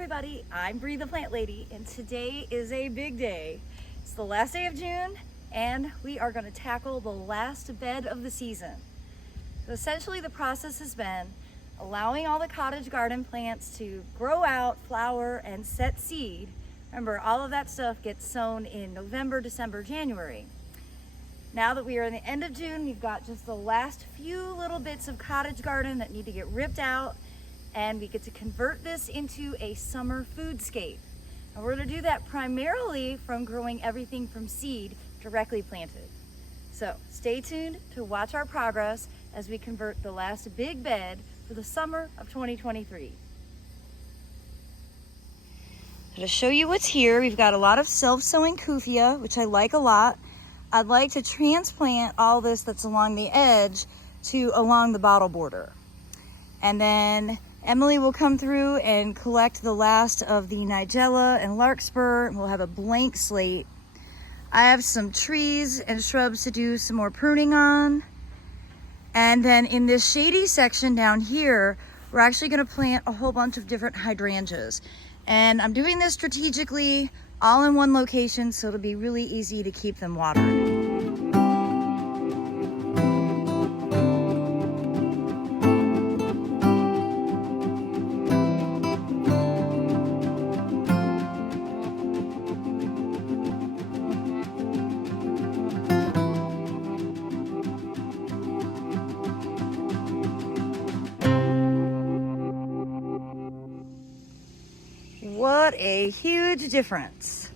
everybody, I'm Bree the Plant Lady, and today is a big day. It's the last day of June, and we are going to tackle the last bed of the season. So essentially the process has been allowing all the cottage garden plants to grow out, flower, and set seed. Remember, all of that stuff gets sown in November, December, January. Now that we are in the end of June, we've got just the last few little bits of cottage garden that need to get ripped out, and we get to convert this into a summer foodscape. And we're going to do that primarily from growing everything from seed directly planted. So stay tuned to watch our progress as we convert the last big bed for the summer of 2023. To show you what's here, we've got a lot of self-sowing kufia, which I like a lot. I'd like to transplant all this that's along the edge to along the bottle border. And then Emily will come through and collect the last of the nigella and larkspur, and we'll have a blank slate. I have some trees and shrubs to do some more pruning on. And then in this shady section down here, we're actually going to plant a whole bunch of different hydrangeas. And I'm doing this strategically, all in one location, so it'll be really easy to keep them watered. What a huge difference.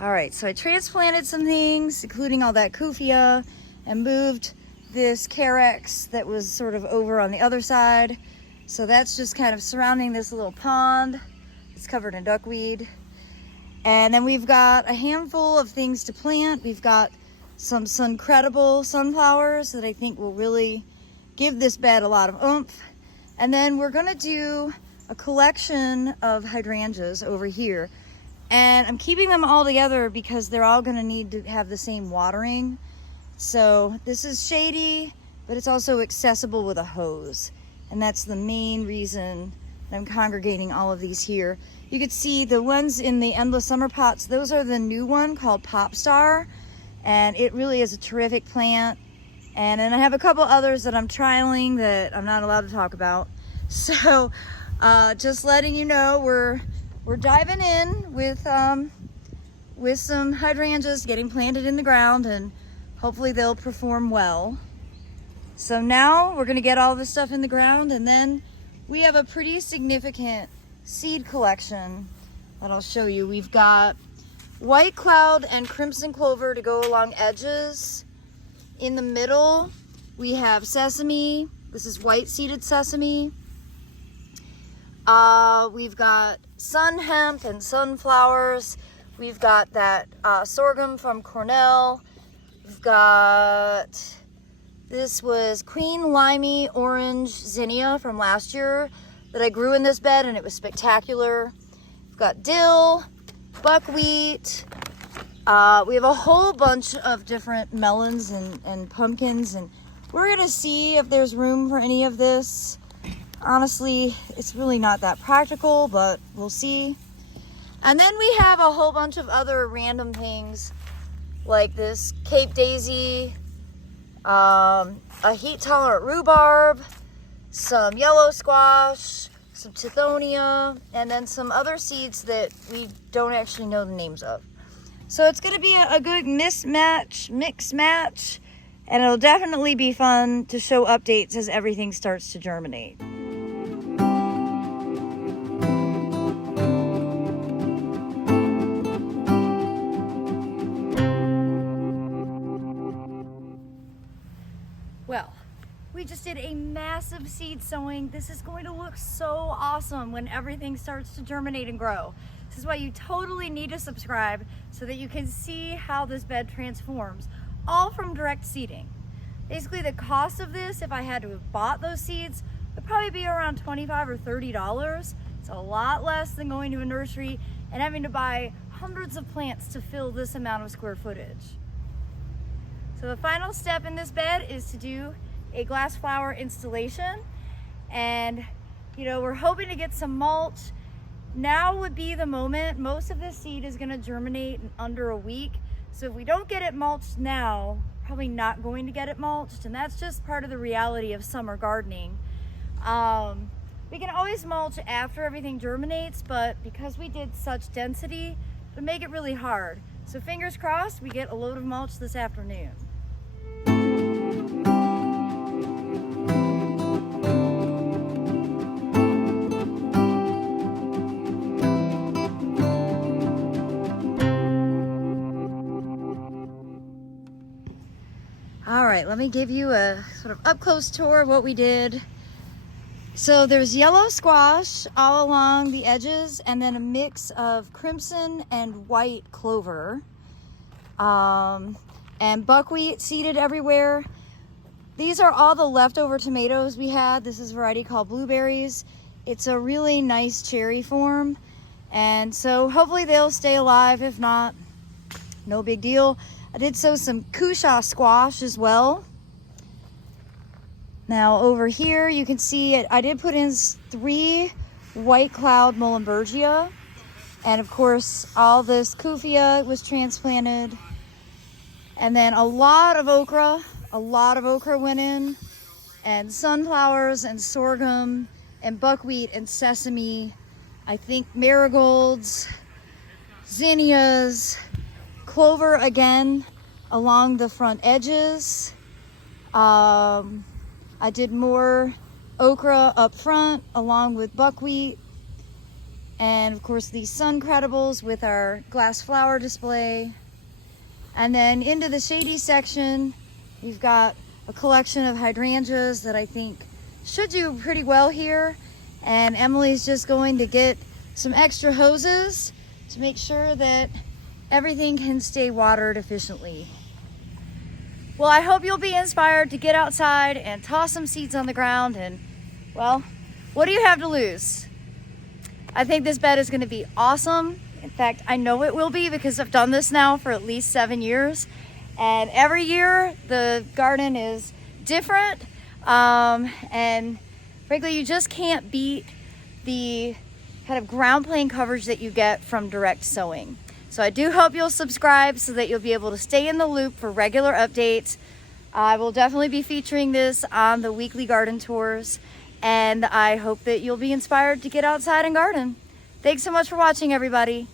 All right, so I transplanted some things, including all that kufia, and moved this carex that was sort of over on the other side. So that's just kind of surrounding this little pond. It's covered in duckweed. And then we've got a handful of things to plant. We've got some Suncredible sunflowers that I think will really give this bed a lot of oomph. And then we're gonna do a collection of hydrangeas over here, and I'm keeping them all together because they're all going to need to have the same watering. So this is shady, but it's also accessible with a hose, and that's the main reason that I'm congregating all of these here. You can see the ones in the endless summer pots, those are the new one called Popstar, and it really is a terrific plant. And then I have a couple others that I'm trialing that I'm not allowed to talk about. So just letting you know, we're diving in with some hydrangeas getting planted in the ground, and hopefully they'll perform well. So now we're going to get all this stuff in the ground, and then we have a pretty significant seed collection that I'll show you. We've got white cloud and crimson clover to go along edges. In the middle we have sesame. This is white seeded sesame. We've got sun hemp and sunflowers. We've got that sorghum from Cornell. We've got, this was Queen Limey Orange Zinnia from last year that I grew in this bed, and it was spectacular. We've got dill, buckwheat. We have a whole bunch of different melons and pumpkins, and we're gonna see if there's room for any of this. Honestly, it's really not that practical, but we'll see. And then we have a whole bunch of other random things like this Cape Daisy, a heat-tolerant rhubarb, some yellow squash, some tithonia, and then some other seeds that we don't actually know the names of. So it's going to be a good mix match, and it'll definitely be fun to show updates as everything starts to germinate. Well, we just did a massive seed sowing. This is going to look so awesome when everything starts to germinate and grow. This is why you totally need to subscribe so that you can see how this bed transforms, all from direct seeding. Basically, the cost of this, if I had to have bought those seeds, would probably be around $25 or $30. It's a lot less than going to a nursery and having to buy hundreds of plants to fill this amount of square footage. So the final step in this bed is to do a glass flower installation, and we're hoping to get some mulch. now would be the moment. Most of this seed is gonna germinate in under a week. So if we don't get it mulched now, probably not going to get it mulched, and that's just part of the reality of summer gardening. We can always mulch after everything germinates, but because we did such density, it would make it really hard. So fingers crossed, we get a load of mulch this afternoon. All right, let me give you a sort of up close tour of what we did. So there's yellow squash all along the edges, and then a mix of crimson and white clover, and buckwheat seeded everywhere. These are all the leftover tomatoes we had. This is a variety called blueberries. It's a really nice cherry form, and so hopefully they'll stay alive. If not, no big deal. I did sow some cushaw squash as well. Now over here you can see it. I did put in 3 white cloud muhlenbergia, and of course all this kufia was transplanted, and then a lot of okra went in, and sunflowers and sorghum and buckwheat and sesame. I think marigolds, zinnias, clover again along the front edges. I did more okra up front along with buckwheat, and of course these sun credibles with our glass flower display. And then into the shady section, we've got a collection of hydrangeas that I think should do pretty well here. And Emily's just going to get some extra hoses to make sure that everything can stay watered efficiently. Well, I hope you'll be inspired to get outside and toss some seeds on the ground, and well, what do you have to lose? I think this bed is going to be awesome. In fact, I know it will be because I've done this now for at least 7 years, and every year the garden is different, and frankly you just can't beat the kind of ground plane coverage that you get from direct sowing. So I do hope you'll subscribe so that you'll be able to stay in the loop for regular updates. I will definitely be featuring this on the weekly garden tours, and I hope that you'll be inspired to get outside and garden. Thanks so much for watching, everybody.